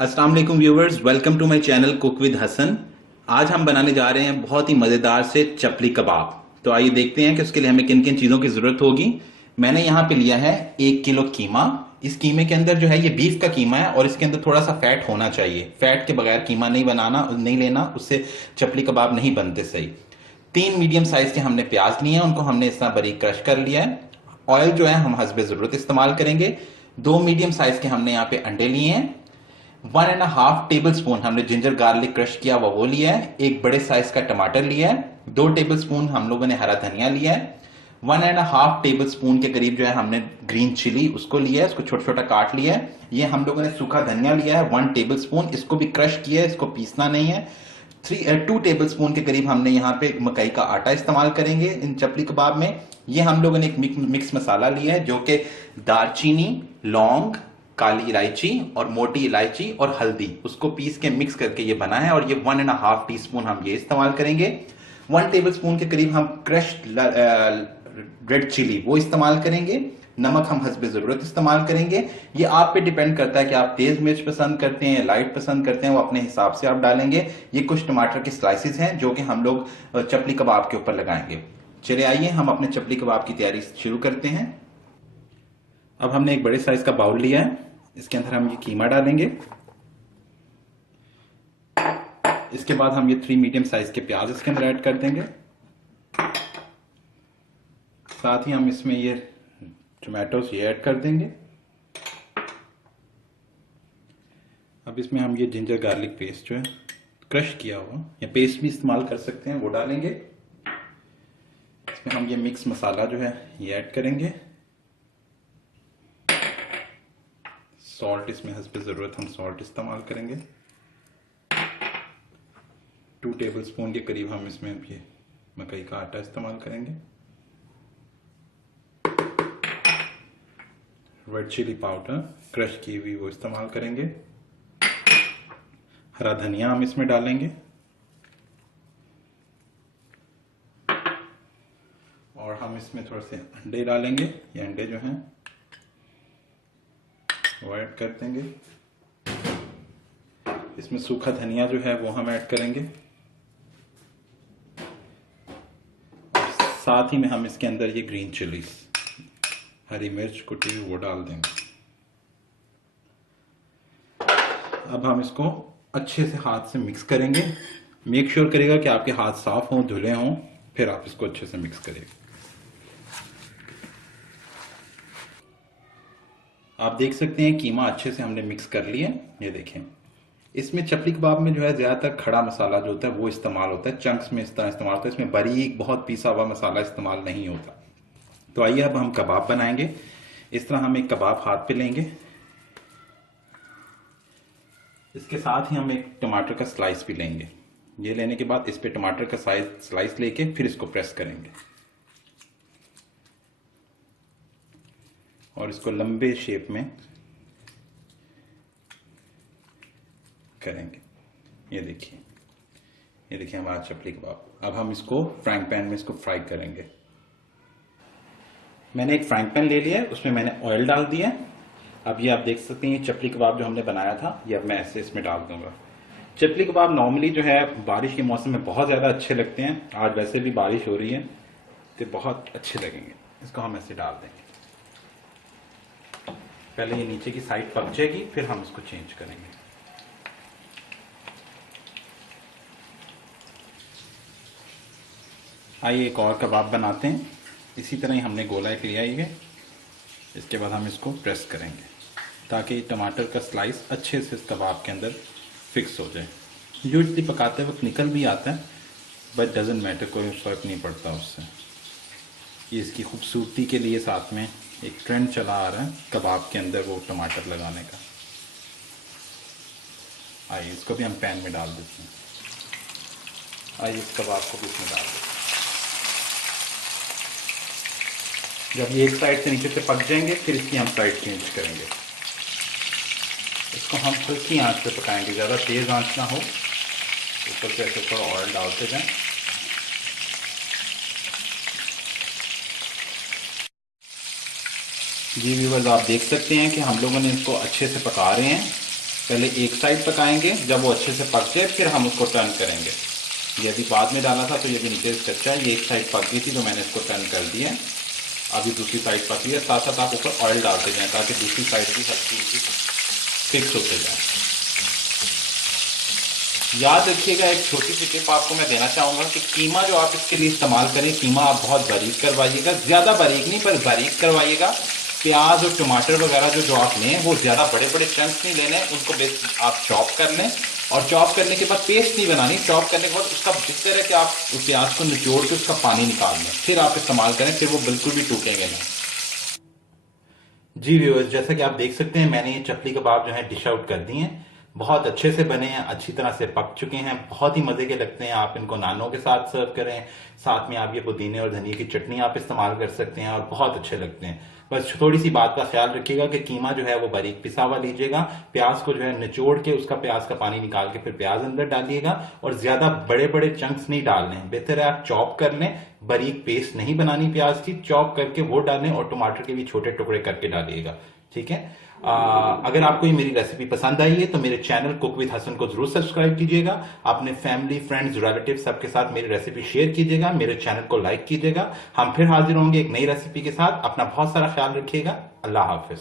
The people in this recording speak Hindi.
अस्सलाम वालेकुम viewers, welcome to my channel cook with Hasan. आज हम बनाने जा रहे हैं बहुत ही मज़ेदार से चपली कबाब। तो आइए देखते हैं कि उसके लिए हमें किन किन चीज़ों की ज़रूरत होगी। मैंने यहाँ पे लिया है 1 किलो कीमा। इस कीमे के अंदर जो है ये बीफ का कीमा है और इसके अंदर थोड़ा सा फैट होना चाहिए। फैट के बगैर कीमा नहीं लेना, उससे चपली कबाब नहीं बनते सही। 3 मीडियम साइज के हमने प्याज लिए हैं, उनको हमने इस तरह बारीक क्रश कर लिया है। ऑयल जो है हम हस्बे ज़रूरत इस्तेमाल करेंगे। 2 मीडियम साइज के हमने यहाँ पे अंडे लिए हैं। 1.5 टेबल स्पून हमने जिंजर गार्लिक क्रश किया हुआ वो लिया है। एक बड़े साइज का टमाटर लिया है। 2 टेबल स्पून हम लोगों ने हरा धनिया लिया है। 1.5 टेबल स्पून के करीब जो है हमने ग्रीन चिली उसको लिया है, इसको छोटा छोटा काट लिया है। ये हम लोगों ने सूखा धनिया लिया है 1 टेबल स्पून, इसको भी क्रश किया है, इसको पीसना नहीं है। 2 टेबल स्पून के करीब हमने यहाँ पे मकई का आटा इस्तेमाल करेंगे इन चपली कबाब में। ये हम लोगों ने एक मिक्स मसाला लिया है जो कि दालचीनी, लौंग, काली इलायची और मोटी इलायची और हल्दी उसको पीस के मिक्स करके ये बना है। और ये 1.5 टीस्पून हम ये इस्तेमाल करेंगे। 1 टेबल स्पून के करीब हम क्रश्ड रेड चिली वो इस्तेमाल करेंगे। नमक हम हस्बे जरूरत इस्तेमाल करेंगे। ये आप पे डिपेंड करता है कि आप तेज मिर्च पसंद करते हैं या लाइट पसंद करते हैं, वो अपने हिसाब से आप डालेंगे। ये कुछ टमाटर के स्लाइसेस हैं जो कि हम लोग चपली कबाब के ऊपर लगाएंगे। चलिए आइए हम अपने चपली कबाब की तैयारी शुरू करते हैं। अब हमने एक बड़े साइज का बाउल लिया है, इसके अंदर हम ये कीमा डालेंगे। इसके बाद हम ये 3 मीडियम साइज के प्याज इसके अंदर ऐड कर देंगे। साथ ही हम इसमें ये टोमेटोज ये ऐड कर देंगे। अब इसमें हम ये जिंजर गार्लिक पेस्ट जो है क्रश किया हुआ या पेस्ट भी इस्तेमाल कर सकते हैं वो डालेंगे। इसमें हम ये मिक्स मसाला जो है ये ऐड करेंगे। सॉल्ट इसमें हस्बे ज़रूरत हम सॉल्ट इस्तेमाल करेंगे। 2 टेबल स्पून के करीब हम इसमें ये मकई का आटा इस्तेमाल करेंगे। रेड चिली पाउडर क्रश की हुई वो इस्तेमाल करेंगे। हरा धनिया हम इसमें डालेंगे और हम इसमें थोड़े से अंडे डालेंगे। ये अंडे जो हैं वो ऐड कर देंगे। इसमें सूखा धनिया जो है वो हम ऐड करेंगे। साथ ही में हम इसके अंदर ये ग्रीन चिलीज हरी मिर्च कुटी हुई वो डाल देंगे। अब हम इसको अच्छे से हाथ से मिक्स करेंगे। मेक श्योर करेगा कि आपके हाथ साफ हों, धुले हों, फिर आप इसको अच्छे से मिक्स करेंगे। आप देख सकते हैं कीमा अच्छे से हमने मिक्स कर लिया। ये देखें, इसमें चपली कबाब में जो है ज़्यादातर खड़ा मसाला जो होता है वो इस्तेमाल होता है, चंक्स में इस तरह इस्तेमाल होता है। इसमें बारीक बहुत पीसा हुआ मसाला इस्तेमाल नहीं होता। तो आइए अब हम कबाब बनाएंगे। इस तरह हम एक कबाब हाथ पे लेंगे। इसके साथ ही हम एक टमाटर का स्लाइस भी लेंगे। ये लेने के बाद इस पे टमाटर का स्लाइस लेके फिर इसको प्रेस करेंगे और इसको लंबे शेप में करेंगे। ये देखिए हमारा चपली कबाब। अब हम इसको फ्राइंग पैन में इसको फ्राई करेंगे। मैंने एक फ्राइंग पैन ले लिया है, उसमें मैंने ऑयल डाल दिया है। अब ये आप देख सकते हैं ये चपली कबाब जो हमने बनाया था ये अब मैं ऐसे इसमें डाल दूंगा। चपली कबाब नॉर्मली जो है बारिश के मौसम में बहुत ज़्यादा अच्छे लगते हैं। आज वैसे भी बारिश हो रही है तो बहुत अच्छे लगेंगे। इसको हम ऐसे डाल देंगे। पहले ये नीचे की साइड पक जाएगी, फिर हम इसको चेंज करेंगे। आइए एक और कबाब बनाते हैं। इसी तरह ही हमने गोला एक लिया है। इसके बाद हम इसको प्रेस करेंगे ताकि टमाटर का स्लाइस अच्छे से इस कबाब के अंदर फिक्स हो जाए। यूजली पकाते वक्त निकल भी आता है बट डजेंट मैटर, कोई फर्क नहीं पड़ता उससे। ये इसकी खूबसूरती के लिए साथ में एक ट्रेंड चला आ रहा है कबाब के अंदर वो टमाटर लगाने का। आइए इसको भी हम पैन में डाल देते हैं। आइए इस कबाब को भी इसमें डाल देते हैं। जब ये एक साइड से नीचे से पक जाएंगे फिर इसकी हम साइड चेंज करेंगे। इसको हम हल्की आंच पे पकाएंगे, ज़्यादा तेज़ आंच ना हो। ऊपर से ऐसे थोड़ा ऑयल डालते जाएं। जी व्यूअर्स, आप देख सकते हैं कि हम लोगों ने इसको अच्छे से पका रहे हैं। पहले एक साइड पकाएंगे, जब वो अच्छे से पक जाए फिर हम उसको टर्न करेंगे। ये अभी बाद में डाला था तो ये भी नीचे से कच्चा है। ये एक साइड पक गई थी तो मैंने इसको टर्न कर दिया। अभी दूसरी साइड पकी है। साथ साथ आप ऊपर ऑयल डालते जाएं ताकि दूसरी साइड भी हल्की हल्की फिक्स होते जाए। याद रखिएगा, एक छोटी सी टिप आपको मैं देना चाहूंगा कि कीमा जो आप इसके लिए इस्तेमाल करें, कीमा आप बहुत बारीक करवाइएगा, ज्यादा बारीक नहीं पर बारीक करवाइएगा। प्याज और टमाटर वगैरह जो आप लें वो ज्यादा बड़े बड़े चंक्स नहीं लेने, उनको बेस आप चॉप कर लें। और चॉप करने के बाद पेस्ट नहीं बनानी, चॉप करने के बाद उसका बेहतर है कि आप उस प्याज को निचोड़ के उसका पानी निकाल लें, फिर आप इस्तेमाल करें, फिर वो बिल्कुल भी टूटेंगे नहीं। जी व्यूअर्स, जैसा कि आप देख सकते हैं मैंने ये चपली कबाब जो है डिश आउट कर दिए हैं। बहुत अच्छे से बने हैं, अच्छी तरह से पक चुके हैं, बहुत ही मजे के लगते हैं। आप इनको नानों के साथ सर्व करें, साथ में आप ये पुदीने और धनिया की चटनी आप इस्तेमाल कर सकते हैं और बहुत अच्छे लगते हैं। बस थोड़ी सी बात का ख्याल रखिएगा कि कीमा जो है वो बारीक पिसा हुआ लीजिएगा। प्याज को जो है निचोड़ के उसका प्याज का पानी निकाल के फिर प्याज अंदर डालिएगा, और ज्यादा बड़े बड़े चंक्स नहीं डालने हैं, बेहतर है आप चॉप कर लें। बारीक पेस्ट नहीं बनानी प्याज की, चॉप करके वो डालें और टमाटर के भी छोटे टुकड़े करके डालिएगा। ठीक है। अगर आपको ये मेरी रेसिपी पसंद आई है तो मेरे चैनल कुक विद हसन को जरूर सब्सक्राइब कीजिएगा। अपने फैमिली, फ्रेंड्स, रिलेटिव सबके साथ मेरी रेसिपी शेयर कीजिएगा, मेरे चैनल को लाइक कीजिएगा। हम फिर हाजिर होंगे एक नई रेसिपी के साथ। अपना बहुत सारा ख्याल रखिएगा। अल्लाह हाफिज।